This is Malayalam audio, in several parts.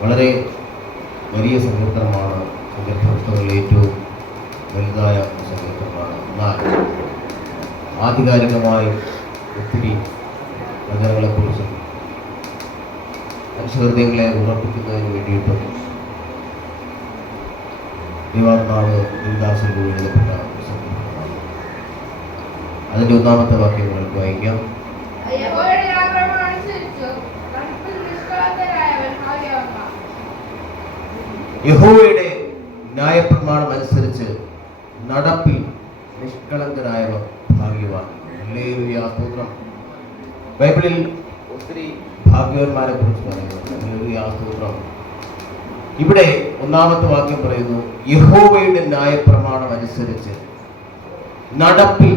വളരെ വലിയ സങ്കീർത്തനമാണ്. സങ്കീർത്തന പുസ്തകങ്ങളിൽ ഏറ്റവും വലുതായ സങ്കീർത്തനമാണ്. എന്നാൽ ആധികാരികമായി ഒത്തിരി വചനങ്ങളെക്കുറിച്ചും മനുഷ്യഹൃദയങ്ങളെ ഉറപ്പിക്കുന്നതിന് വേണ്ടിയിട്ടും ദൈവാത്മാവ് ദേവദാസനിലൂടെ എഴുതപ്പെട്ട സങ്കീർത്തനമാണ്. അതിൻ്റെ ഒന്നാമത്തെ വാക്യം നിങ്ങൾക്ക് വായിക്കാം. യഹോവയുടെ ന്യായപ്രമാണം അനുസരിച്ച് നടപ്പിൽ നിഷ്കളങ്കരായവർ ഭാഗ്യവാൻ. ഹല്ലേലൂയ, സ്തോത്രം. ബൈബിളിൽ ഒത്തിരി ഭാഗ്യവാന്മാരെ കുറിച്ച് പറയുന്നു. ഹല്ലേലൂയ, സ്തോത്രം. ഇവിടെ ഒന്നാമത്തെ വാക്യം പറയുന്നു, യഹോവയുടെ ന്യായപ്രമാണം അനുസരിച്ച് നടപ്പിൽ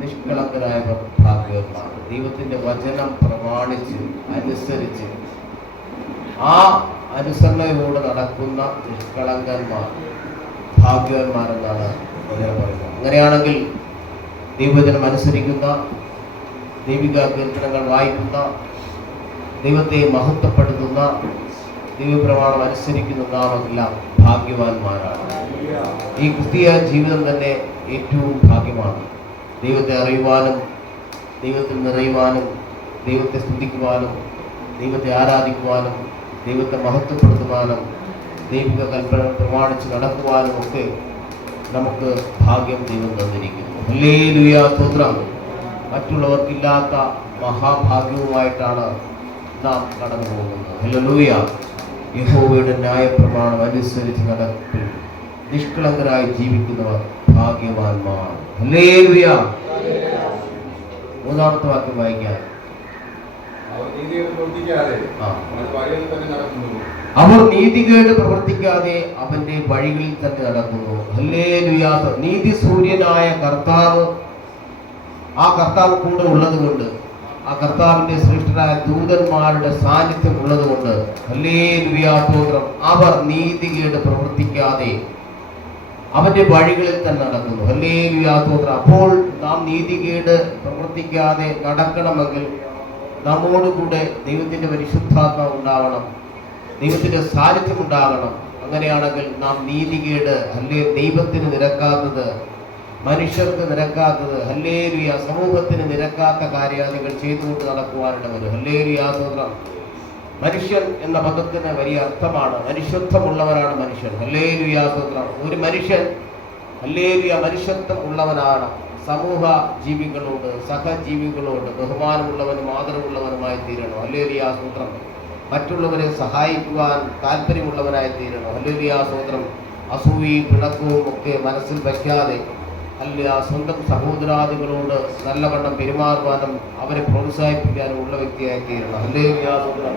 നിഷ്കളങ്കരായവർ ഭാഗ്യവാന്മാർ. ദൈവത്തിന്റെ വചനം പ്രമാണിച്ച് അനുസരിച്ച് ആ അനുസരണയോടെ നടക്കുന്ന നിഷ്കളങ്കന്മാർ ഭാഗ്യവാന്മാരെന്നാണ് വചനം പറയുന്നത്. അങ്ങനെയാണെങ്കിൽ ദൈവവചനം അനുസരിക്കുന്ന, ദൈവിക കീർത്തനങ്ങൾ വായിക്കുന്ന, ദൈവത്തെ മഹത്വപ്പെടുത്തുന്ന, ദൈവപ്രമാണം അനുസരിക്കുന്ന നാമെല്ലാം ഭാഗ്യവാന്മാരാണ്. ഈ ക്രിസ്തീയ ജീവിതം തന്നെ ഏറ്റവും ഭാഗ്യമാണ്. ദൈവത്തെ അറിയുവാനും, ദൈവത്തിൽ നിറയുവാനും, ദൈവത്തെ സ്തുതിക്കുവാനും, ദൈവത്തെ ആരാധിക്കുവാനും, ദൈവത്തെ മഹത്വപ്പെടുത്തുവാനും, ദൈവിക കൽപ്പന പ്രമാണിച്ച് നടക്കുവാനും ഒക്കെ നമുക്ക് ഭാഗ്യം ദൈവം തന്നിരിക്കുന്നു. ഹല്ലേലൂയ, സ്തോത്രം. മറ്റുള്ളവർക്കില്ലാത്ത മഹാഭാഗ്യവുമായിട്ടാണ് നാം കടന്നു പോകുന്നത്. ഹല്ലേലൂയ. യഹോവയുടെ ന്യായപ്രമാണം അനുസരിച്ച് നടപ്പിൽ നിഷ്കളങ്കരായി ജീവിക്കുന്നവർ ഭാഗ്യവാന്മാർ. ഹല്ലേലൂയ. മൂന്നാമത്തെ വാക്യം വായിക്കാൻ. അവർ നീതികേട് പ്രവർത്തിക്കാതെ അവന്റെ വഴികളിൽ തന്നെ നടക്കുന്നു. ഹല്ലേലൂയ. നീതി സൂര്യനായ കർത്താവ്, ആ കർത്താവ് കൂടെ ഉള്ളത് കൊണ്ട്, ആ കർത്താവിന്റെ ശ്രേഷ്ഠരായ ദൂതന്മാരുടെ സാന്നിധ്യം ഉള്ളത് കൊണ്ട്, ഹല്ലേലൂയ, സ്തോത്രം, അവർ നീതികേട് പ്രവർത്തിക്കാതെ അവന്റെ വഴികളിൽ തന്നെ നടക്കുന്നു. ഹല്ലേലൂയ, സ്തോത്രം. അപ്പോൾ നാം നീതികേട് പ്രവർത്തിക്കാതെ നടക്കണമെങ്കിൽ നമ്മോടുകൂടെ ദൈവത്തിന്റെ പരിശുദ്ധാത്മാവ് ഉണ്ടാവണം, ദൈവത്തിന്റെ സാന്നിധ്യം ഉണ്ടാകണം. അങ്ങനെയാണെങ്കിൽ നാം നീതികേട്, അല്ലേ ദൈവത്തിന് നിരക്കാത്തത്, മനുഷ്യർക്ക് നിരക്കാത്തത്, ഹല്ലേലൂയ, സമൂഹത്തിന് നിരക്കാത്ത കാര്യാദികൾ ചെയ്തുകൊണ്ട് നടക്കുവാനിട വരും. ഹല്ലേലൂയ, സ്തോത്രം. മനുഷ്യൻ എന്ന പദത്തിന് വലിയ അർത്ഥമാണ്. മനുഷ്യത്വമുള്ളവനാണ് മനുഷ്യൻ. ഹല്ലേലൂയ, സ്തോത്രം. ഒരു മനുഷ്യൻ, ഹല്ലേലൂയ, മനുഷ്യത്വം ഉള്ളവനാണ്. സമൂഹ ജീവികളോട്, സഹജീവികളോട് ബഹുമാനമുള്ളവനും ആദരവുള്ളവനുമായി തീരണം. ഹല്ലേലൂയ, സ്തോത്രം. മറ്റുള്ളവരെ സഹായിക്കുവാൻ താല്പര്യമുള്ളവനായി തീരണം. ഹല്ലേലൂയ, സ്തോത്രം. അസൂയയും പിണക്കവും ഒക്കെ മനസ്സിൽ വയ്ക്കാതെ, അല്ല, സ്വന്തം സഹോദരാദികളോട് നല്ലവണ്ണം പെരുമാറുവാനും അവരെ പ്രോത്സാഹിപ്പിക്കാനും ഉള്ള വ്യക്തിയായി തീരണം. ഹല്ലേലൂയ, സ്തോത്രം.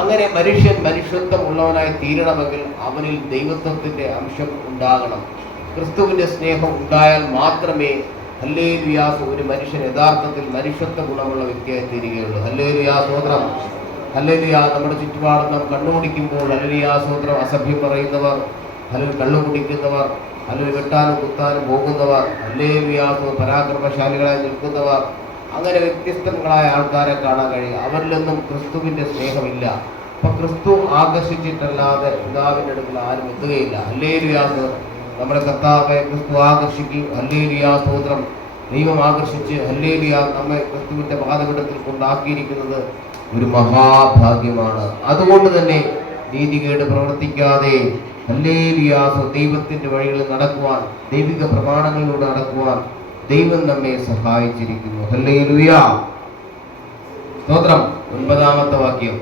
അങ്ങനെ മനുഷ്യൻ മനുഷ്യത്വം ഉള്ളവനായി തീരണമെങ്കിൽ അവനിൽ ദൈവത്വത്തിന്റെ അംശം ഉണ്ടാകണം. ക്രിസ്തുവിന്റെ സ്നേഹം ഉണ്ടായാൽ മാത്രമേ, ഹല്ലേലൂയ, ഒരു മനുഷ്യൻ യഥാർത്ഥത്തിൽ മനുഷ്യത്വ ഗുണമുള്ള വ്യക്തിയായി തീരുകയുള്ളൂ. ഹല്ലേലൂയ, സ്തോത്രം. ഹല്ലേലൂയ. നമ്മുടെ ചുറ്റുപാടും നാം കണ്ണുപിടിക്കുമ്പോൾ, ഹല്ലേലൂയ, സ്തോത്രം, അസഭ്യം പറയുന്നവർ, അല്ലെങ്കിൽ കള്ളു കുടിക്കുന്നവർ, അല്ലെങ്കിൽ വെട്ടാനും കുത്താനും പോകുന്നവർ, ഹല്ലേലൂയ, പരാക്രമശാലികളായി നിൽക്കുന്നവർ, അങ്ങനെ വ്യത്യസ്തങ്ങളായ ആൾക്കാരെ കാണാൻ കഴിയും. അവരിലൊന്നും ക്രിസ്തുവിന്റെ സ്നേഹമില്ല. അപ്പൊ ക്രിസ്തു ആകർഷിച്ചിട്ടല്ലാതെ പിതാവിന്റെ അടുക്കൽ ആരും എത്തുകയില്ല. ഹല്ലേലൂയ, നമ്മുടെ കർത്താവെ ക്രിസ്തു ആകർഷിക്കും. ഹല്ലേലൂയ, സ്തോത്രം. ദൈവം ആകർഷിച്ച്, ഹല്ലേലൂയ, നമ്മെ ക്രിസ്തുവിന്റെ പാദപീഠത്തിൽ കൊണ്ടാക്കിയിരിക്കുന്നത് ഒരു മഹാഭാഗ്യമാണ്. അതുകൊണ്ട് തന്നെ നീതികേട് പ്രവർത്തിക്കാതെ, ഹല്ലേലൂയ, ദൈവത്തിന്റെ വഴികളിൽ നടക്കുവാൻ, ദൈവിക പ്രമാണങ്ങളിലൂടെ നടക്കുവാൻ ദൈവം നമ്മെ സഹായിച്ചിരിക്കുന്നു. ഹല്ലേലൂയ, സ്തോത്രം. 9-ാമത്തെ വാക്യം.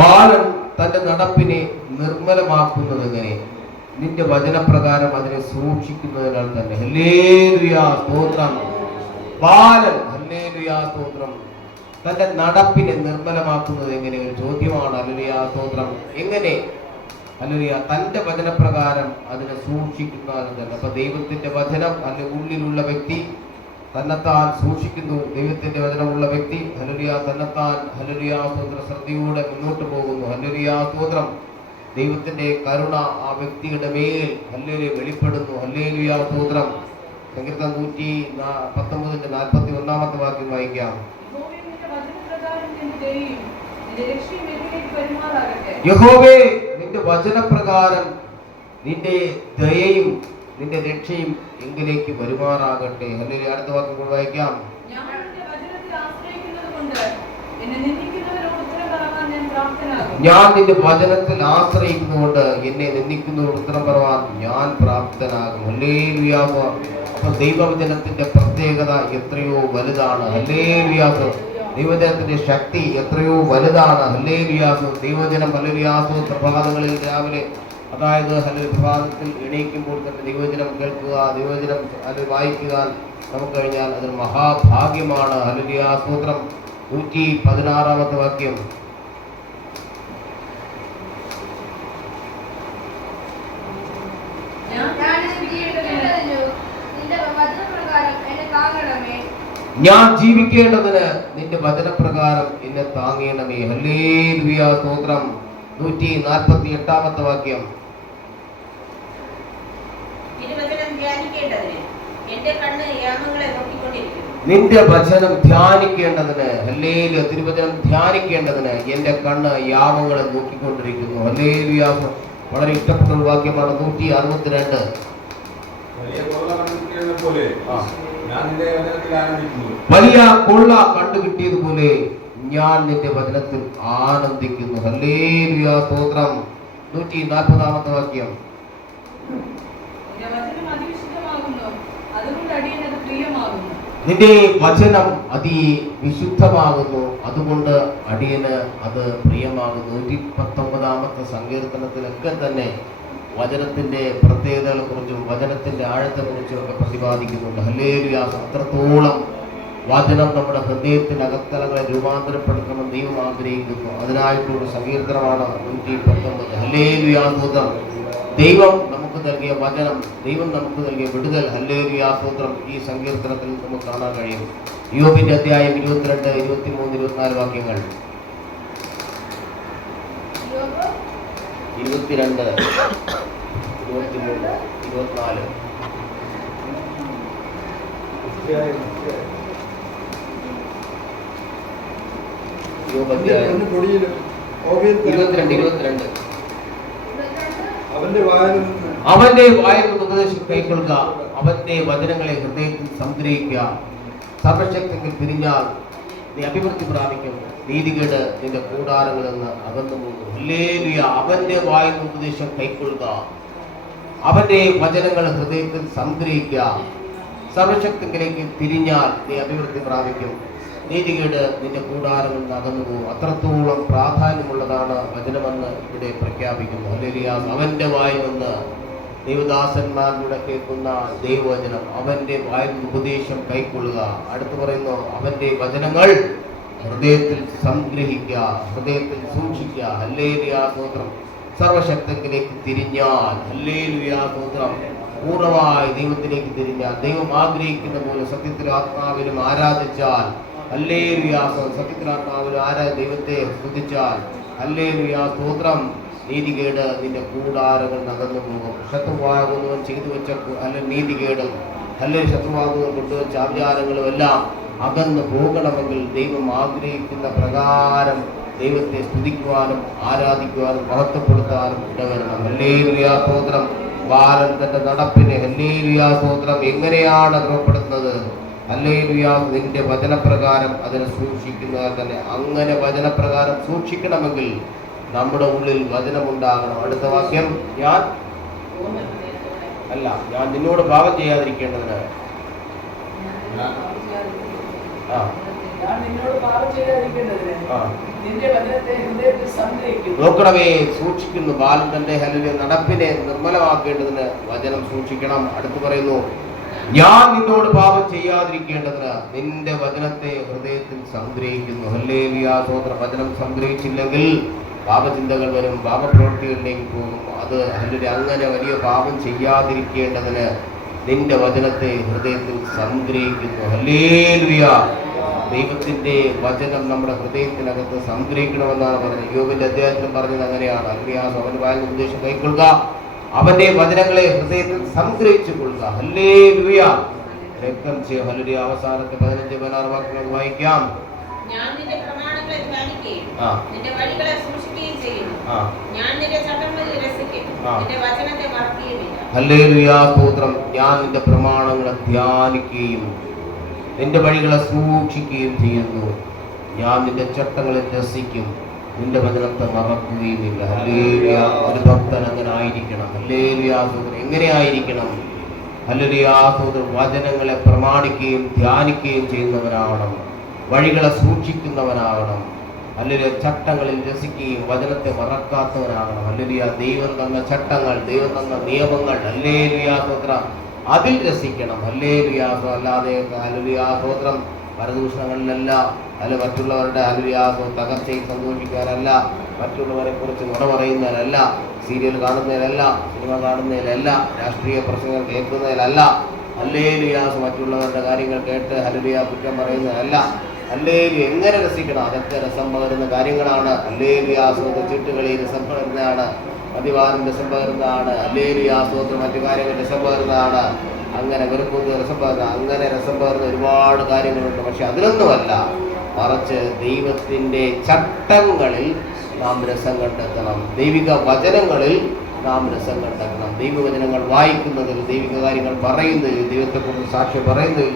ബാലൻ തന്റെ നടപ്പിനെ നിർമ്മലമാക്കുന്നത് എങ്ങനെ? നിന്റെ വചനപ്രകാരം അതിനെ സൂക്ഷിക്കുന്നതിനാൽ തന്നെ. ഹല്ലേലൂയ, സ്തോത്രം. ബാലൻ, ഹല്ലേലൂയ, സ്തോത്രം, തന്റെ നടപ്പിനെ നിർമ്മലമാക്കുന്നത് എങ്ങനെ? ഒരു ചോദ്യമാണ്. ഹല്ലേലൂയ, സ്തോത്രം. എങ്ങനെ? ഹല്ലേലൂയ, തന്റെ വചനപ്രകാരം അതിനെ സൂക്ഷിക്കുന്നതിനാൽ തന്നെ. അപ്പൊ ദൈവത്തിന്റെ വചനം അല്ലെങ്കിൽ ഉള്ളിലുള്ള വ്യക്തി തന്നെത്താൻ സൂക്ഷിക്കുന്നു. ദൈവത്തിന്റെ വചനമുള്ള വ്യക്തി, ഹല്ലേലൂയ, തന്നെത്താൻ, ഹല്ലേലൂയ, സ്തോത്രം, ശ്രദ്ധയോടെ മുന്നോട്ട് പോകുന്നു. ഹല്ലേലൂയ, സ്തോത്രം. ദൈവത്തിന്റെ കരുണ ആ വ്യക്തിയുടെ മേൽ, ഹല്ലേലൂയ, വെളിപ്പെടുന്നു. ഹല്ലേലൂയ, സ്തോത്രം. സങ്കീർത്തനം 119-41 1 വാക്യം വായിക്കാം. യഹോവേ നിന്റെ വചനപ്രകാരം നിന്റെ ദയയും നിന്റെ രക്ഷയും എങ്കിലേക്ക് വരുമാറാകട്ടെ. അല്ലെങ്കിൽ അടുത്ത വാക്യം കൂടെ വായിക്കാം. ഞാൻ നിന്റെ വചനത്തിൽ ആശ്രയിക്കുന്നതുകൊണ്ട് എന്നെ നിന്ദിക്കുന്നവരോട് ഉത്തരം പറയാൻ ഞാൻ പ്രാപ്തനാകും. ഹല്ലേലൂയ. അപ്പൊ ദൈവവചനത്തിന്റെ പ്രത്യേകത എത്രയോ വലുതാണ്. ഹല്ലേലൂയ. ദൈവവചനത്തിന്റെ ശക്തി എത്രയോ വലുതാണ്. ഹല്ലേലൂയ. ദൈവവചനം ഹല്ലേലൂയ പ്രഭാതങ്ങളിൽ രാവിലെ, അതായത് ഹല്ലേലൂയ പ്രഭാതത്തിൽ എണീക്കുമ്പോൾ തന്നെ ദൈവവചനം കേൾക്കുക, ദൈവവചനം അത് വായിക്കുക നമുക്ക് കഴിഞ്ഞാൽ അതൊരു മഹാഭാഗ്യമാണ്. ഹല്ലേലൂയ. സ്തോത്രം. 116 വാക്യം. ഞാൻ ജീവിക്കേണ്ടതിന് നിന്റെ വചനപ്രകാരം എന്നെ താങ്ങേണമേ. ഹല്ലേലൂയ. സ്തോത്രം. 148 വാക്യം. നിന്റെ വചനം ധ്യാനിക്കേണ്ടതിന്, ഹല്ലേലൂയ, തിരുവചനം ധ്യാനിക്കേണ്ടതിന് എന്റെ കണ്ണ് യാമങ്ങളെ നോക്കിക്കൊണ്ടിരിക്കുന്നു. ഹല്ലേലൂയ. വളരെ ഇഷ്ടപ്പെട്ട ഒരു വാക്യമാണ്. 162. വലിയ കൊള്ള കണ്ടുകിട്ടിയതുപോലെ ഞാൻ നിന്റെ വചനത്തിൽ ആനന്ദിക്കുന്നു. ഹല്ലേലൂയ. സ്തോത്രം. 140 വാക്യം. നിന്റെ വചനം അതിവിശുദ്ധമാകുന്നു, അതുകൊണ്ട് അടിയന് അത് പ്രിയമാകുന്നു. 119 സങ്കീർത്തനത്തിലൊക്കെ തന്നെ വചനത്തിന്റെ പ്രത്യേകതകളെ കുറിച്ചും വചനത്തിന്റെ ആഴത്തെ കുറിച്ചും ഒക്കെ പ്രതിപാദിക്കുന്നുണ്ട്. ഹല്ലേലൂയ. അത്രത്തോളം വചനം നമ്മുടെ ഹൃദയത്തിന്റെ അകത്തലങ്ങളെ രൂപാന്തരപ്പെടുത്തണം ദൈവം ആഗ്രഹിക്കുന്നു. അതിനായിട്ടുള്ള സങ്കീർത്തനമാണ് 119. ഹല്ലേലൂയ. സ്തോത്രം. ദൈവം നമുക്ക് നൽകിയ വചനം, ദൈവം നമുക്ക് നൽകിയ വിടുതൽ, ഹല്ലേലൂയ. സ്തോത്രം, ഈ സങ്കീർത്തനത്തിൽ നമുക്ക് കാണാൻ കഴിയും. യോബിന്റെ അധ്യായം 22, 23, 24 വാക്യങ്ങൾ. 22, 23, 24. യോബ് അധ്യായം 22. അവന്റെ വായിൽ ഉപദേശം കൈക്കൊള്ളുക, അവന്റെ വചനങ്ങളെ ഹൃദയത്തിൽ സംഗ്രഹിക്കുക. സർവശക്തിക്ക് തിരിഞ്ഞാൽ നീ അഭിവൃദ്ധി പ്രാപിക്കും, നീതികേട് നിന്റെ കൂടാരങ്ങളിൽ നിന്ന് അകന്നു പോകും. ഹല്ലേലൂയ. അവന്റെ വായിൽ ഉപദേശം കൈക്കൊള്ളുക, അവന്റെ വചനങ്ങൾ ഹൃദയത്തിൽ സംഗ്രഹിക്കുക. സർവശക്തിയിലേക്ക് തിരിഞ്ഞാൽ നീ അഭിവൃദ്ധി പ്രാപിക്കും, നീതികേട് നിന്റെ കൂടാരങ്ങളിൽ നിന്ന് അകന്നു പോകും. അത്രത്തോളം പ്രാധാന്യമുള്ളതാണ് വചനമെന്ന് ഇവിടെ പ്രഖ്യാപിക്കുന്നു. ഹല്ലേലൂയ. അവന്റെ വായിൽ നിന്ന് ദൈവദാസന്മാരിലൂടെ കേൾക്കുന്ന ദൈവവചനം, അവന്റെ വായിൽ ഉപദേശം കൈക്കൊള്ളുക. അടുത്ത് പറയുന്നു, അവന്റെ വചനങ്ങൾ ഹൃദയത്തിൽ സംഗ്രഹിക്കുക, ഹൃദയത്തിൽ സൂക്ഷിക്കുക. ഹല്ലേലൂയ. സ്തോത്രം. സർവശക്തത്തിലേക്ക് തിരിഞ്ഞാൽ, ഹല്ലേലൂയ. സ്തോത്രം, പൂർണ്ണമായി ദൈവത്തിലേക്ക് തിരിഞ്ഞാൽ, ദൈവം ആഗ്രഹിക്കുന്ന പോലെ സത്യത്തിലും ആത്മാവിലും ആരാധിച്ചാൽ, ഹല്ലേലൂയ. സത്യത്തിലും ആത്മാവിലും ദൈവത്തെ സ്തുതിച്ചാൽ, ഹല്ലേലൂയ. സ്തോത്രം. നീതികേട് നിന്റെ കൂടാരങ്ങൾ നകന്നു പോകും. ശത്രുവാകുന്നവൻ ചെയ്തു വെച്ച നീതികേടും, അല്ലെങ്കിൽ ശത്രുവാകുന്നവൻ കൊണ്ടുവച്ച ആചാരങ്ങളും എല്ലാം അകന്നു പോകണമെങ്കിൽ ദൈവം ആഗ്രഹിക്കുന്ന പ്രകാരം ദൈവത്തെ സ്തുതിക്കുവാനും ആരാധിക്കുവാനും മഹത്വപ്പെടുത്താനും ഇടവരണം. ഹല്ലേലൂയ. സ്തോത്രം. ബാലൻ തന്റെ നടപ്പിനെ, ഹല്ലേലൂയ. സ്തോത്രം, എങ്ങനെയാണ് അനുഭവപ്പെടുന്നത്? ഹല്ലേലൂയ. നിന്റെ വചനപ്രകാരം അതിനെ സൂക്ഷിക്കുന്നത് തന്നെ. അങ്ങനെ വചനപ്രകാരം സൂക്ഷിക്കണമെങ്കിൽ നമ്മുടെ ഉള്ളിൽ വചനമുണ്ടാകണം. അടുത്ത വാക്യം. ഞാൻ നിന്നോട് പാപം ചെയ്യാതിരിക്കേണ്ടതിന് നോക്കണമേ, സൂക്ഷിക്കുന്നു. ബാലൻ തന്റെ ഹല്ലേലൂയ നടപ്പിനെ നിർമ്മലമാക്കേണ്ടതിന് വചനം സൂക്ഷിക്കണം. അടുത്ത് പറയുന്നു, ഞാൻ നിന്നോട് പാപം ചെയ്യാതിരിക്കേണ്ടതിന് നിന്റെ വചനത്തെ ഹൃദയത്തിൽ സംഗ്രഹിക്കുന്നു. ഹല്ലേലൂയ. സ്തോത്രം. വചനം സംഗ്രഹിച്ചില്ലെങ്കിൽ പാപചിന്തകൾ വരും, പാപപ്രവൃത്തികളിലേക്ക് പോകും. അത് ഹല്ലേലൂയ. അങ്ങനെ വലിയ പാപം ചെയ്യാതിരിക്കേണ്ടതിന് നിന്റെ വചനത്തെ ഹൃദയത്തിൽ സംഗ്രഹിക്കുന്നു. ഹല്ലേലൂയ. ദൈവത്തിന്റെ വചനം നമ്മുടെ ഹൃദയത്തിനകത്ത് സംഗ്രഹിക്കണമെന്നാണ് പറഞ്ഞത്. യോബിന്റെ അധ്യായത്തിലും പറഞ്ഞത് അങ്ങനെയാണ്. ഹല്ലേലൂയ. അവന്റെ വായിൽ ഉപദേശം കൈക്കൊള്ളുക, അവന്റെ വചനങ്ങളെ ഹൃദയത്തിൽ സംഗ്രഹിച്ചു കൊള്ളുക. ഹല്ലേലൂയ. രക്തം ചെയ്യും. ഹല്ലേലൂയ. അവസാനത്തെ 15-16 വാക്യങ്ങൾ വായിക്കാം. ഞാൻ നിന്റെ പ്രമാണങ്ങളെ ധ്യാനിക്കുകയും നിന്റെ വഴികളെ സൂക്ഷിക്കുകയും ചെയ്യുന്നു. ഞാൻ നിന്റെ ചട്ടങ്ങളിൽ രസിക്കും, നിന്റെ വചനത്തെ മറക്കുകയുമില്ല. ഹല്ലേലൂയ. സ്തോത്രം. ഞാൻ നിന്റെ പ്രമാണങ്ങളെ ധ്യാനിക്കുകയും നിന്റെ വഴികളെ സൂക്ഷിക്കുകയും ചെയ്യുന്നു. ഞാൻ നിന്റെ ചട്ടങ്ങളിൽ രസിക്കും, നിന്റെ വചനത്തെ മറക്കുകയുമില്ല. ഹല്ലേലൂയ. ഒരു ഭക്തൻ അങ്ങനെ ആയിരിക്കണം. ഹല്ലേലൂയ. സ്തോത്രം. എങ്ങനെയായിരിക്കണം? ഹല്ലേലൂയ. സ്തോത്രം. വചനങ്ങളെ പ്രമാണിക്കുകയും ധ്യാനിക്കുകയും ചെയ്യുന്നവനാവണം, വഴികളെ സൂക്ഷിക്കുന്നവനാകണം. ഹല്ലേലൂയ. ചട്ടങ്ങളിൽ രസിക്കുകയും വചനത്തെ മറക്കാത്തവനാകണം. ഹല്ലേലൂയ. ദൈവം തന്ന ചട്ടങ്ങൾ, ദൈവം തന്ന നിയമങ്ങൾ, ഹല്ലേലൂയ സ്തോത്രം, അതിൽ രസിക്കണം. ഹല്ലേലൂയ. അല്ലാതെ ഹല്ലേലൂയ സ്തോത്രം പരദൂഷണങ്ങളിലല്ല, അല്ല മറ്റുള്ളവരുടെ ഹല്ലേലൂയ തകർച്ചയിൽ സന്തോഷിക്കാനല്ല, മറ്റുള്ളവരെ കുറിച്ച് നുണ പറയുന്നതിലല്ല, സീരിയൽ കാണുന്നതിലല്ല, സിനിമ കാണുന്നതിലല്ല, രാഷ്ട്രീയ പ്രസംഗങ്ങൾ കേൾക്കുന്നതിലല്ല, ഹല്ലേലൂയ മറ്റുള്ളവരുടെ കാര്യങ്ങൾ കേട്ട് ഹല്ലേലൂയ കുറ്റം പറയുന്നതല്ല. ഹല്ലേലൂയ. എങ്ങനെ രസിക്കണം? അതൊക്കെ രസം പകരുന്ന കാര്യങ്ങളാണ്. ഹല്ലേലൂയ. ചീട്ടുകളി രസം പകരുന്നതാണ്, മദ്യപാനം രസം പകരുന്നതാണ്. ഹല്ലേലൂയ. മറ്റു കാര്യങ്ങൾ രസം പകരുന്നതാണ്. അങ്ങനെ വെറുപ്പുന്നത് രസം പകരുന്ന, അങ്ങനെ രസം പകരുന്ന ഒരുപാട് കാര്യങ്ങളുണ്ട്. പക്ഷെ അതിലൊന്നുമല്ല, മറിച്ച് ദൈവത്തിൻ്റെ ചട്ടങ്ങളിൽ നാം രസം കണ്ടെത്തണം. ദൈവിക വചനങ്ങളിൽ നാം രസം കണ്ടെത്തണം. ദൈവവചനങ്ങൾ വായിക്കുന്നതിൽ, ദൈവിക കാര്യങ്ങൾ പറയുന്നതിൽ, ദൈവത്തെക്കുറിച്ച് സാക്ഷ്യം പറയുന്നതിൽ,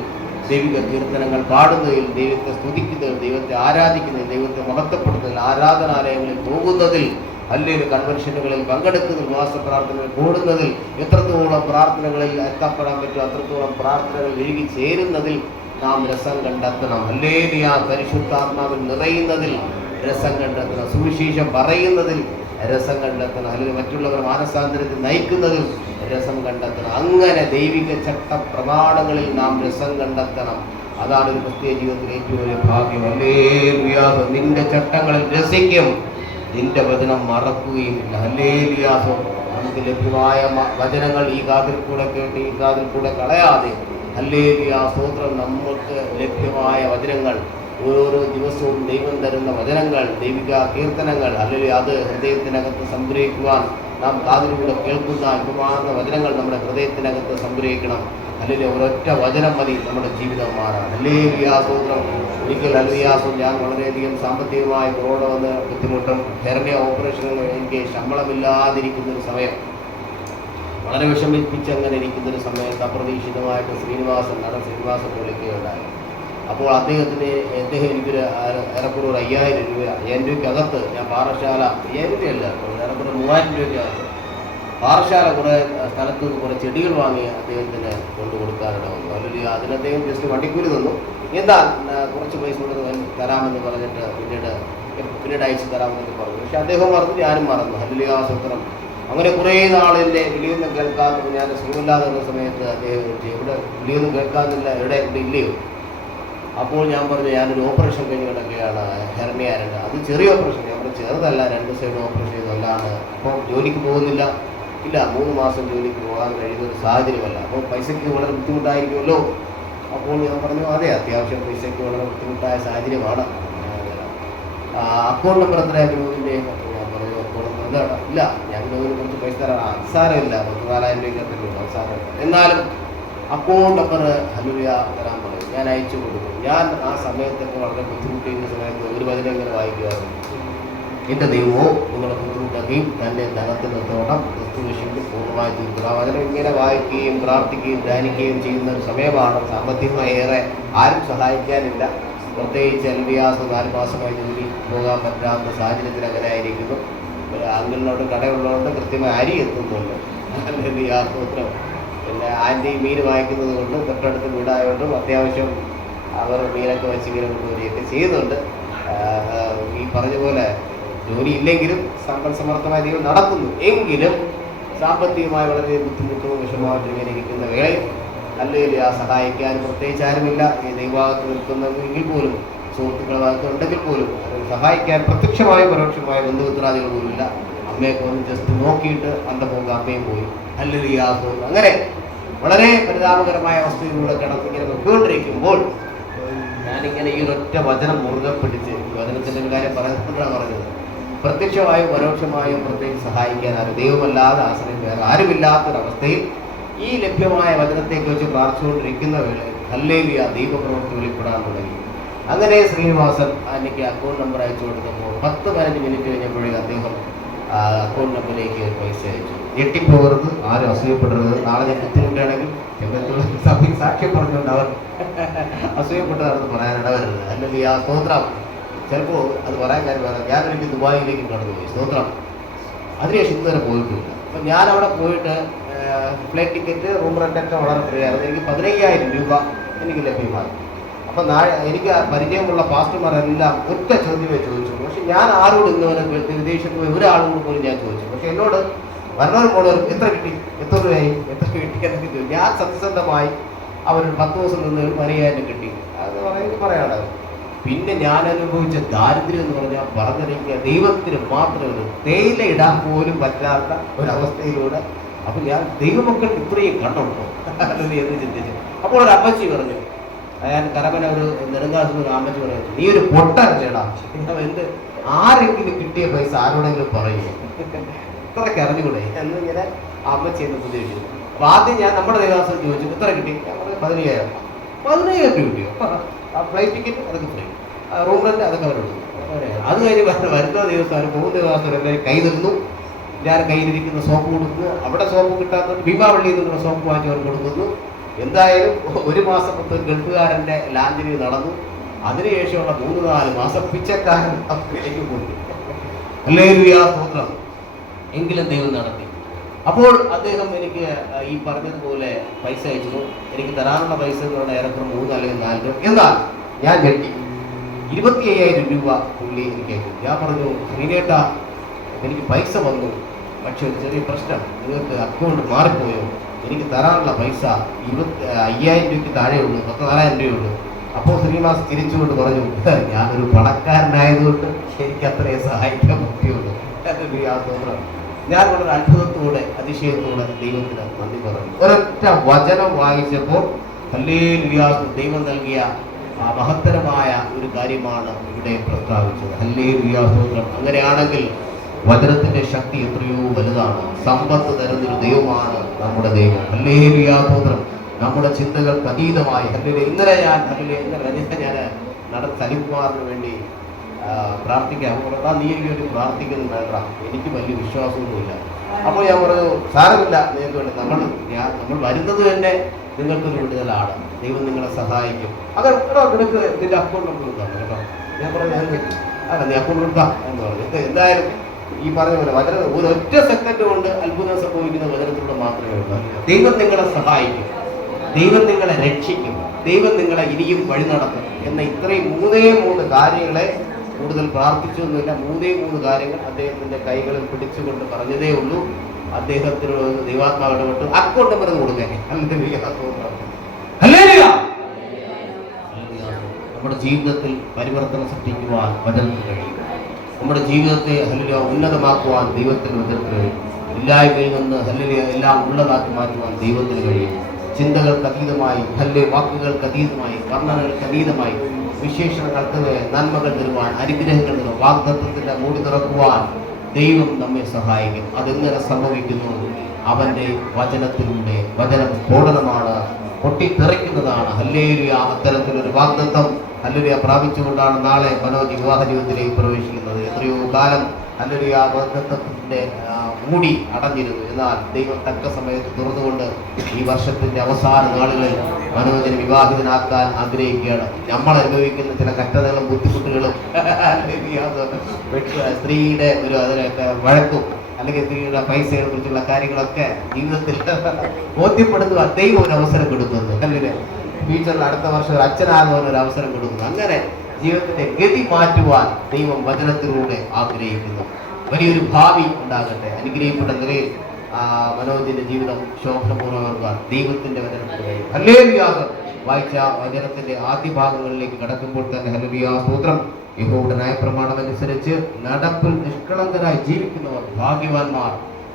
ദൈവിക കീർത്തനങ്ങൾ പാടുന്നതിൽ, ദൈവത്തെ സ്തുതിക്കുന്നതിൽ, ദൈവത്തെ ആരാധിക്കുന്നതിൽ, ദൈവത്തെ മഹത്വപ്പെടുന്നതിൽ, ആരാധനാലയങ്ങളിൽ പോകുന്നതിൽ, അല്ലെങ്കിൽ കൺവെൻഷനുകളിൽ പങ്കെടുക്കുന്നതിൽ, ഉപവാസ പ്രാർത്ഥനകൾ കൂടുന്നതിൽ, എത്രത്തോളം പ്രാർത്ഥനകളിൽ എത്തപ്പെടാൻ പറ്റും അത്രത്തോളം പ്രാർത്ഥനകൾ ഒഴുകി ചേരുന്നതിൽ നാം രസം കണ്ടെത്തണം. ഹല്ലേലൂയ. പരിശുദ്ധാത്മാവിൽ നിറയുന്നതിൽ രസം കണ്ടെത്തണം. സുവിശേഷം പറയുന്നതിൽ രസം കണ്ടെത്തണം. അല്ലെങ്കിൽ മറ്റുള്ളവർ മാനസാന്തരത്തിൽ നയിക്കുന്നതിൽ രസം കണ്ടെത്തണം. അങ്ങനെ ദൈവിക ചട്ട പ്രമാണങ്ങളിൽ നാം രസം കണ്ടെത്തണം. അതാണ് ഒരു ക്രിസ്തീയ ജീവിതത്തിലെ ഏറ്റവും വലിയ ഭാഗ്യം. ഹല്ലേലൂയ. നിന്റെ ചട്ടങ്ങളിൽ രസിക്കും, നിന്റെ വചനം മറക്കുകയുമില്ല. ഹല്ലേലൂയ. നമുക്ക് ലഭ്യമായ വചനങ്ങൾ ഈ കാതിൽ കൂടെ കേട്ട് ഈ കാതിൽ കൂടെ കളയാതെ, ഹല്ലേലൂയ സ്തോത്രം, നമുക്ക് ലഭ്യമായ വചനങ്ങൾ, ഓരോ ദിവസവും ദൈവം തരുന്ന വചനങ്ങൾ, ദൈവിക കീർത്തനങ്ങൾ, അല്ലെങ്കിൽ അത് ഹൃദയത്തിനകത്ത് സംഗ്രഹിക്കുവാൻ നാം കാതിലൂടെ കേൾക്കുന്ന അല്പമാർന്ന വചനങ്ങൾ നമ്മുടെ ഹൃദയത്തിനകത്ത് സംഗ്രഹിക്കണം. അല്ലെങ്കിൽ ഒരൊറ്റ വചനം മതി നമ്മുടെ ജീവിതം മാറാൻ. ഹല്ലേലൂയ സ്തോത്രം. ഒരിക്കൽ ഹല്ലേലൂയ, ഞാൻ വളരെയധികം സാമ്പത്തികമായ കൊറോണ വന്ന് ബുദ്ധിമുട്ടും ഹെർണിയ ഓപ്പറേഷനുകൾ എനിക്ക് ശമ്പളമില്ലാതിരിക്കുന്നൊരു സമയം, വളരെ വിഷമിപ്പിച്ചങ്ങനെ ഇരിക്കുന്നൊരു സമയത്ത് അപ്രതീക്ഷിതമായിട്ട് നടൻ ശ്രീനിവാസൻ വിളിക്കുകയുണ്ടായി. അപ്പോൾ അദ്ദേഹം എനിക്കൊരു ഏറെക്കുറെ ഒരു 5000 രൂപ, 5000 രൂപയ്ക്കകത്ത് ഞാൻ പാറശാല, 5000 രൂപയല്ല, ഏറെക്കുറെ 3000 രൂപയ്ക്കകത്ത് പാറശാല കുറേ സ്ഥലത്ത് നിന്ന് കുറേ ചെടികൾ വാങ്ങി അദ്ദേഹത്തിന് കൊണ്ടു കൊടുക്കാനാണ് വന്നു. അല്ലെങ്കിൽ അതിന് അദ്ദേഹം ജസ്റ്റ് വണ്ടിക്കൂലി തന്നു. എന്താ കുറച്ച് പൈസ കൊണ്ട് തരാമെന്ന് പറഞ്ഞിട്ട് പിന്നീട് അയച്ചു തരാമെന്നൊക്കെ പറഞ്ഞു. പക്ഷെ അദ്ദേഹം മറന്നു, ഞാനും മറന്നു. ഹല്ലേലൂയ സ്തോത്രം. അങ്ങനെ കുറേ നാളിൻ്റെ വിളിയൊന്നും കേൾക്കാത്ത, ഞാൻ സുഖമില്ലാതെ വരുന്ന സമയത്ത് അദ്ദേഹം ഇവിടെ വിളിയൊന്നും കേൾക്കാനില്ല, ഇവിടെ ഇല്ലയോ? അപ്പോൾ ഞാൻ പറഞ്ഞു, ഞാനൊരു ഓപ്പറേഷൻ കഴിഞ്ഞ് കിടക്കുകയാണ്, ഹെർണിയാരുണ്ട്. അത് ചെറിയ ഓപ്പറേഷൻ, ഞാൻ പറഞ്ഞു ചെറുതല്ല, 2 സൈഡ് ഓപ്പറേഷൻ ചെയ്തല്ലാണ്. അപ്പോൾ ജോലിക്ക് പോകുന്നില്ല, ഇല്ല 3 മാസം ജോലിക്ക് പോകാൻ കഴിയുന്ന ഒരു സാഹചര്യമല്ല. അപ്പോൾ പൈസയ്ക്ക് വളരെ ബുദ്ധിമുട്ടായിരിക്കുമല്ലോ. അപ്പോൾ ഞാൻ പറഞ്ഞു, അതെ, അത്യാവശ്യം പൈസയ്ക്ക് വളരെ ബുദ്ധിമുട്ടായ സാഹചര്യമാണ്. അക്കൗണ്ട് നമ്പർ എത്രയാണ് ഗ്രൂപ്പിൻ്റെ? ഞാൻ പറഞ്ഞു, അക്കൗണ്ട് നമ്പർ എന്താണ്? ഇല്ല, ഞാൻ ഗ്രൂപ്പിന് കുറച്ച് പൈസ തരാം. സാരമില്ല, 4000 രൂപയ്ക്ക് സാരമില്ല, എന്നാലും അക്കൗണ്ട് നമ്പർ ഹല്ലേലൂയ തരാൻ പറയും. ഞാൻ അയച്ചു കൊടുക്കും. ഞാൻ ആ സമയത്തൊക്കെ വളരെ ബുദ്ധിമുട്ടിക്കുന്ന സമയത്ത് ഒരു വചനം ഇങ്ങനെ വായിക്കുമായിരുന്നു. എൻ്റെ ദൈവമോ നിങ്ങളെ ബുദ്ധിമുട്ടാക്കുകയും തൻ്റെ ധനത്തിനത്തോളം ക്രിസ്തുവിശുദ്ധി പൂർണ്ണമായി തീർക്കുക. ആ വചനം ഇങ്ങനെ വായിക്കുകയും പ്രാർത്ഥിക്കുകയും ധ്യാനിക്കുകയും ചെയ്യുന്ന ഒരു സമയമാണ്. സാമ്പത്തികമായി ഏറെ ആരും സഹായിക്കാനില്ല. പ്രത്യേകിച്ച് എൽവിയാസ് 4 മാസമായി ജോലി പോകാൻ പറ്റാത്ത സാഹചര്യത്തിൽ അങ്ങനെ ആയിരിക്കുന്നു. അങ്കിളിനോട് കടയുള്ളതുകൊണ്ട് കൃത്യമായി അരി എത്തുന്നുണ്ട്. അല്ലെങ്കിൽ ആ സ്തോത്രം. പിന്നെ ആൻറ്റി മീൻ വാങ്ങിക്കുന്നത് കൊണ്ട് തൊട്ടടുത്ത് വീടായതുകൊണ്ടും അത്യാവശ്യം അവർ മീനൊക്കെ വെച്ച് ഇങ്ങനെ കൊണ്ടുവരികയൊക്കെ ചെയ്യുന്നുണ്ട്. ഈ പറഞ്ഞ പോലെ ജോലി ഇല്ലെങ്കിലും സമ്പൽ സമർത്ഥമായി ദൈവം നടക്കുന്നു. എങ്കിലും സാമ്പത്തികമായി വളരെ ബുദ്ധിമുട്ടും വിഷമമായിട്ട് ഇങ്ങനെ ഇരിക്കുന്ന വേളയിൽ അല്ലെങ്കിൽ ആ സഹായിക്കാൻ പ്രത്യേകിച്ച് ആരുമില്ല. ഈ ദൈവഭാഗത്ത് നിൽക്കുന്നെങ്കിൽ പോലും, സുഹൃത്തുക്കളുടെ ഭാഗത്ത് ഉണ്ടെങ്കിൽ പോലും സഹായിക്കാൻ പ്രത്യക്ഷമായും പരോക്ഷമായും ബന്ധുമിത്രാദികൾ പോലുമില്ല. അമ്മയൊക്കെ ഒന്ന് ജസ്റ്റ് നോക്കിയിട്ട് അന്തപോക അമ്മയും പോയി. അല്ലെങ്കിൽ ആ തോന്നുന്നു. അങ്ങനെ വളരെ പരിതാപകരമായ അവസ്ഥയിലൂടെ കിടന്നിങ്ങനെ നോക്കിക്കൊണ്ടിരിക്കുമ്പോൾ ഞാനിങ്ങനെ ഈ ഒരൊറ്റ വചനം മുറുകെ പിടിച്ച്, വചനത്തിൻ്റെ കാര്യം പറയുന്നതാണ് പറഞ്ഞത്, പ്രത്യക്ഷമായും പരോക്ഷമായും പ്രത്യേകിച്ച് സഹായിക്കാൻ ആരും ദൈവമല്ലാതെ ആശ്രയം വേറെ ആരുമില്ലാത്തൊരവസ്ഥയിൽ ഈ ലഭ്യമായ വചനത്തേക്ക് വെച്ച് പ്രാർത്ഥിച്ചുകൊണ്ടിരിക്കുന്ന വേളയിൽ ഹല്ലേലൂയ, ദൈവപ്രവൃത്തി വെളിപ്പെടാൻ തുടങ്ങി. അങ്ങനെ ശ്രീനിവാസൻ എനിക്ക് അക്കൗണ്ട് നമ്പർ അയച്ചു കൊടുത്തപ്പോൾ 10-15 മിനിറ്റ് കഴിഞ്ഞപ്പോഴേ അദ്ദേഹം അക്കൗണ്ട് നമ്പറിലേക്ക് പൈസ അയച്ചു. ഞെട്ടിപ്പോകരുത്, ആരും അസൂയപ്പെടരുത്. നാളെ ഞാൻ ബുദ്ധിമുട്ടാണെങ്കിൽ സഭയിൽ സാക്ഷ്യം പറഞ്ഞുകൊണ്ട് അവർ അസൂയപ്പെട്ടതാണെന്ന് പറയാൻ ഇടവരരുത്. അല്ലെങ്കിൽ ആ സ്തോത്രം ചിലപ്പോൾ അത് പറയാൻ കാര്യം പറയാം. ഞാനൊരിക്കൽ ദുബായിലേക്ക് കടന്നുപോയി, സ്തോത്രം. അതിനുശേഷം ഇന്നുവരെ പോയിട്ടില്ല. അപ്പം ഞാൻ അവിടെ പോയിട്ട് ഫ്ലൈറ്റ് ടിക്കറ്റ്, റൂം റെൻ്റൊക്കെ വളരെ ഫ്രീയായിരുന്നു. എനിക്ക് 15,000 രൂപ എനിക്ക് ലഭ്യമായി. അപ്പം എനിക്ക് പരിചയമുള്ള പാസ്റ്റർമാരെല്ലാം ഒറ്റ ചോദ്യമേ ചോദിച്ചു. പക്ഷെ ഞാൻ ആരോട് ഇന്നുവരെ വിദേശത്ത് പോയി ഒരാളോട് പോലും ഞാൻ ചോദിച്ചു. പക്ഷെ എന്നോട് വരണവരും പോണവരും എത്ര കിട്ടി, എത്ര രൂപയായി, എത്ര കിട്ടി എന്നൊക്കെ ചോദിച്ചു. ഞാൻ സത്യസന്ധമായി അവരൊരു 10 ദിവസം നിന്ന് 15,000 കിട്ടി അത് പറയാനുള്ളത്. പിന്നെ ഞാൻ അനുഭവിച്ച ദാരിദ്ര്യം എന്ന് പറഞ്ഞാൽ പറഞ്ഞറിയിക്കുക ദൈവത്തിന് മാത്രമേ ഉള്ളൂ. തേയില ഇടാൻ പോലും പറ്റാത്ത ഒരവസ്ഥയിലൂടെ. അപ്പം ഞാൻ ദൈവമക്കൾക്ക് ഇത്രയും കണ്ടുണ്ടോ എന്ന് ചിന്തിച്ചു. അപ്പോൾ ഒരു അമ്മച്ചി പറഞ്ഞു, ഞാൻ കരമന ഒരു നെടുങ്കാശത്ത് ഒരു അമ്മച്ചി പറഞ്ഞു, നീ ഒരു പൊട്ടല്ലേടാ, എന്ത് ആരെങ്കിലും കിട്ടിയ പൈസ ആരോടെങ്കിലും പറയുമോ, ഇത്രയ്ക്ക് അറിഞ്ഞുകൂടെ എന്ന് ഇങ്ങനെ അമ്മച്ചി എന്ന് പ്രതീക്ഷിച്ചു. അപ്പൊ ആദ്യം ഞാൻ നമ്മുടെ ദേവാസം ചോദിച്ചു, എത്ര കിട്ടി? ഞാൻ പറഞ്ഞു 15,000 രൂപ കിട്ടിയോ? ഫ്ലൈറ്റ് ടിക്കറ്റ് അതൊക്കെ ഫ്രീ, റൂം റെന്റ് അതൊക്കെ അവരുണ്ട്. അത് കഴിഞ്ഞ് വരുന്ന ദിവസം പോകുന്ന ദിവസം എല്ലാവരും കൈ തരുന്നു. ഞാൻ കയ്യിലിരിക്കുന്ന സോപ്പ് കൊടുക്കുന്നു. അവിടെ സോപ്പ് കിട്ടാത്തത് ഭീമാവള്ളിയിൽ നിന്നുള്ള സോപ്പ് വാങ്ങി അവർ കൊടുക്കുന്നു. എന്തായാലും 1 മാസം ഗൾഫുകാരൻ്റെ ലാഞ്ചിന് നടന്നു. അതിനുശേഷമുള്ള 3-4 മാസം പിച്ചക്കാരൻ അവരിലേക്ക് പോയി. ഹല്ലേലൂയ, സ്തോത്രം. എങ്കിലും ദൈവം നടത്തി. അപ്പോൾ അദ്ദേഹം എനിക്ക് ഈ പറഞ്ഞതുപോലെ പൈസ അയച്ചു. എനിക്ക് തരാനുള്ള പൈസ എന്ന് പറഞ്ഞാൽ ഏറെക്കുറെ 3 അല്ലെങ്കിൽ 4 രൂപ. എന്നാൽ ഞാൻ ഞെട്ടി. 25,000 രൂപ പുള്ളി എനിക്ക് അയച്ചു. ഞാൻ പറഞ്ഞു, ശ്രീനേട്ടാ എനിക്ക് പൈസ വന്നു, പക്ഷെ ഒരു ചെറിയ പ്രശ്നം, നിങ്ങൾക്ക് അക്കൗണ്ട് മാറിപ്പോയോ? എനിക്ക് തരാനുള്ള പൈസ 25,000 രൂപയ്ക്ക് താഴെയുള്ളൂ, 14,000 രൂപയുള്ളൂ. അപ്പോൾ ശ്രീനിവാസ് തിരിച്ചുകൊണ്ട് പറഞ്ഞു, ഞാനൊരു പണക്കാരനായതുകൊണ്ട് എനിക്ക് അത്രയും സഹായിക്കാൻ പറ്റിയുള്ളൂ. ഞാൻ വളരെ അത്ഭുതത്തോടെ അതിശയത്തോടെ ദൈവത്തിന് നന്ദി പറഞ്ഞു. ഒരൊറ്റ വചനം വായിച്ചപ്പോൾ ഹല്ലേലൂയ, ദൈവം നൽകിയ ആ മഹത്തരമായ ഒരു കാര്യമാണ് ഇവിടെ പ്രസ്താവിച്ചത്. ഹല്ലേലൂയ, സ്തോത്രം. അങ്ങനെയാണെങ്കിൽ വചനത്തിന്റെ ശക്തി എത്രയോ വലുതാണ്. സമ്പത്ത് തരുന്നൊരു ദൈവമാണ് നമ്മുടെ ദൈവം. ഹല്ലേലൂയ, സ്തോത്രം. നമ്മുടെ ചിന്തകൾക്ക് അതീതമായി ഇന്നലെ ഞാൻ സലികുമാറിന് വേണ്ടി പ്രാർത്ഥിക്കാം. നീ എനിക്ക് വേണ്ടി പ്രാർത്ഥിക്കുന്നു വേണ്ട, എനിക്ക് വലിയ വിശ്വാസമൊന്നുമില്ല. അപ്പോൾ ഞാൻ പറഞ്ഞു, സാരമില്ല, നിങ്ങൾക്ക് വേണ്ടി നമ്മൾ വരുന്നത് തന്നെ നിങ്ങൾക്കൊരു വിടുതലാണ്. ദൈവം നിങ്ങളെ സഹായിക്കും. അത് നിനക്ക് നിന്റെ അക്കൗണ്ട് നമ്പർ കൊടുക്കാം കേട്ടോ. ഞാൻ പറഞ്ഞു, അല്ല നീ അക്കൗണ്ട് കൊടുക്കാം എന്ന് പറഞ്ഞു. എന്തായാലും ഈ പറഞ്ഞ പോലെ വചനം ഒരൊറ്റ സെക്കൻഡ് കൊണ്ട് അത്ഭുതം സംഭവിക്കുന്ന വചനത്തിലൂടെ മാത്രമേ ഉള്ളൂ. ദൈവം നിങ്ങളെ സഹായിക്കും, ദൈവം നിങ്ങളെ രക്ഷിക്കും, ദൈവം നിങ്ങളെ ഇനിയും വഴി നടത്തും എന്ന ഇത്രയും 3 കാര്യങ്ങളെ കൂടുതൽ പ്രാർത്ഥിച്ചൊന്നുമില്ല. 3 കാര്യങ്ങൾ അദ്ദേഹത്തിന്റെ കൈകളിൽ പിടിച്ചുകൊണ്ട് പറഞ്ഞതേ ഉള്ളൂ. അദ്ദേഹത്തിന് ദൈവാത്മാവ് ഇടപെട്ട് അക്കൗണ്ട് നമ്പർ കൊടുക്കാൻ. നമ്മുടെ ജീവിതത്തിൽ പരിവർത്തനം സൃഷ്ടിക്കുവാൻ വചനത്തിന് കഴിയും. നമ്മുടെ ജീവിതത്തെ ഹല്ലേലൂയ ഉന്നതമാക്കുവാൻ ദൈവത്തിന് വചനത്തിന് കഴിയും. ഇല്ലായ്മയിൽ നിന്ന് ഹല്ലേലൂയ എല്ലാം ഉള്ളതാക്കി മാറ്റുവാൻ ദൈവത്തിന് കഴിയും. ചിന്തകൾക്ക് അതീതമായി, വാക്കുകൾക്ക് അതീതമായി, വർണ്ണനകൾക്ക് അതീതമായി, വിശേഷണങ്ങൾക്ക് നന്മകൾ തരുവാൻ, അനുഗ്രഹങ്ങൾ തരുവാൻ, വാഗ്ദത്തത്തിന്റെ മൂടി തുറക്കുവാൻ ദൈവം നമ്മെ സഹായിക്കും. അതെങ്ങനെ സംഭവിക്കുന്നു? അവന്റെ വചനത്തിലൂടെ. വചനം സ്ഫോടനമാണ്, പൊട്ടിത്തെറിക്കുന്നതാണ്. ഹല്ലേലൂയ, അത്തരത്തിലൊരു വാഗ്ദത്തം ഹല്ലേലൂയ പ്രാപിച്ചുകൊണ്ടാണ് നാളെ മനോജ് വിവാഹ ജീവിതത്തിലേക്ക് പ്രവേശിക്കുന്നത്. എത്രയോ കാലം ഹല്ലേലൂയ വാഗ്ദത്തത്തിന്റെ മൂടി അടഞ്ഞിരുന്നു. എന്നാൽ ദൈവം തക്ക സമയത്ത് തുറന്നുകൊണ്ട് ഈ വർഷത്തിന്റെ അവസാന നാളുകളിൽ മനോജിനെ വിവാഹിതനാക്കാൻ ആഗ്രഹിക്കുകയാണ്. നമ്മൾ അനുഭവിക്കുന്ന ചില കഷ്ടതകളും ബുദ്ധിമുട്ടുകളും സ്ത്രീയുടെ ഒരു അതിനൊക്കെ വഴക്കും അല്ലെങ്കിൽ സ്ത്രീയുടെ പൈസയെ കുറിച്ചുള്ള കാര്യങ്ങളൊക്കെ ജീവിതത്തിൽ ബോധ്യപ്പെടുത്തുവാൻ ദൈവം ഒരു അവസരം കൊടുക്കുന്നു. അല്ലെങ്കിൽ ഫ്യൂച്ചറിൽ അടുത്ത വർഷം ഒരു അച്ഛനാകുവാൻ ഒരു അവസരം കൊടുക്കുന്നു. അങ്ങനെ ജീവിതത്തിന്റെ ഗതി മാറ്റുവാൻ ദൈവം വചനത്തിലൂടെ ആഗ്രഹിക്കുന്നു. വലിയൊരു ഭാവി ഉണ്ടാകട്ടെ. അനുഗ്രഹിക്കപ്പെട്ട നിലയിൽ മനോജിന്റെ ജീവിതം ശോഭനപൂർവ്വമാക്കാൻ ദൈവത്തിന്റെ വചനത്തിന് കഴിയും. ഹല്ലേലൂയ. വായിച്ച വചനത്തിന്റെ ആദ്യ ഭാഗങ്ങളിലേക്ക് കടക്കുമ്പോൾ തന്നെ ഹല്ലേലൂയ, സ്തോത്രം. യഹോവയുടെ ന്യായപ്രമാണം അനുസരിച്ച് നടപ്പിൽ നിഷ്കളങ്കരായി ജീവിക്കുന്നവർ ഭാഗ്യവാന്മാർ.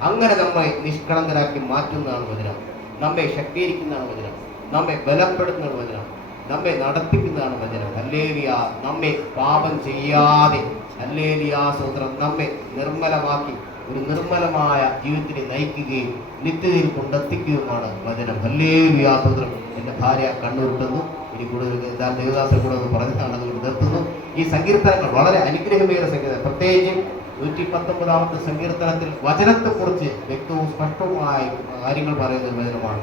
അങ്ങനെ നമ്മെ നിഷ്കളങ്കരാക്കി മാറ്റുന്നതാണ് വചനം. നമ്മെ ശക്തീകരിക്കുന്നതാണ് വചനം. നമ്മെ ബലപ്പെടുത്തുന്നതാണ് വചനം. നമ്മെ നടത്തിക്കുന്നതാണ് വചനം. ഹല്ലേലൂയ. നമ്മെ പാപം ചെയ്യാതെ ഹല്ലേലൂയ, സ്തോത്രം, നമ്മെ നിർമ്മലമാക്കി ഒരു നിർമ്മലമായ ജീവിതത്തിനെ നയിക്കുകയും നിത്യതയിൽ കൊണ്ടെത്തിക്കുകയുമാണ് വചനം. ഹല്ലേലൂയ. സ്തോത്രം. എൻ്റെ ഭാര്യ കണ്ണുരുട്ടുന്നു. ഇനി കൂടുതൽ ദേവദാസൻ കൂടെ ഒന്ന് പറഞ്ഞതാണ്, അതുകൊണ്ട് നിർത്തുന്നു. ഈ സങ്കീർത്തനങ്ങൾ വളരെ അനുഗ്രഹമേറിയ സങ്കീർത്തനം, പ്രത്യേകിച്ച് 119 സങ്കീർത്തനത്തിൽ വചനത്തെക്കുറിച്ച് വ്യക്തവും സ്പഷ്ടവുമായ കാര്യങ്ങൾ പറയുന്ന ഒരു വചനമാണ്.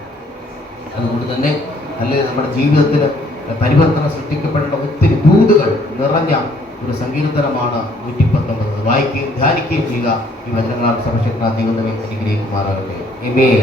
അതുകൊണ്ട് തന്നെ അല്ലെങ്കിൽ നമ്മുടെ ജീവിതത്തിൽ പരിവർത്തനം സൃഷ്ടിക്കപ്പെടേണ്ട ഒത്തിരി ദൂതുകൾ നിറഞ്ഞ ഒരു സങ്കീർത്തനമാണ് 119. വായിക്കുകയും ധ്യാനിക്കുകയും ചെയ്യുക. ഈ വചനങ്ങളാൽ സർവശക്തനായ ദൈവം നമ്മെ അനുഗ്രഹിക്കുമാറാകട്ടെ. ആമേൻ.